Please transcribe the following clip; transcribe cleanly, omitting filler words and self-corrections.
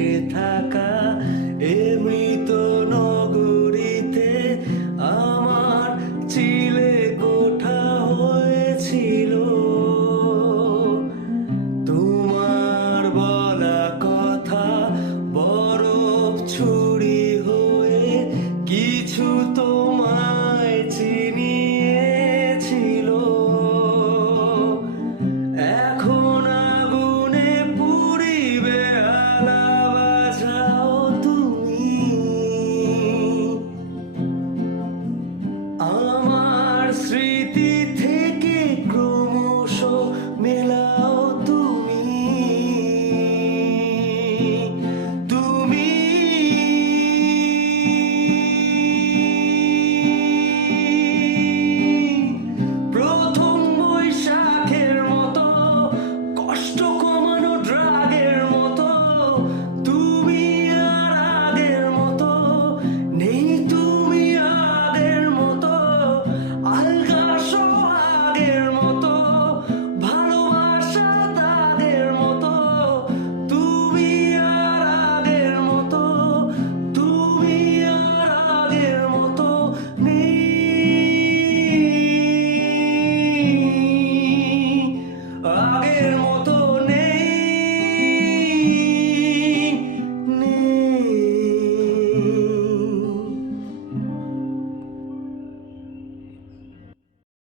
ভেসে থাকা এ মৃত নগরীতে আমার চিলে কোঠা হয়েছিল। তোমার বলা কথা বরফ ছুরি হয়ে কিছু তোমায় চিনিয়েছিল। এখন আগুনে পুড়িবে আলা বাজাও তুমি, আমার স্মৃতি থেকে ক্রমশ মেলাও তুমি।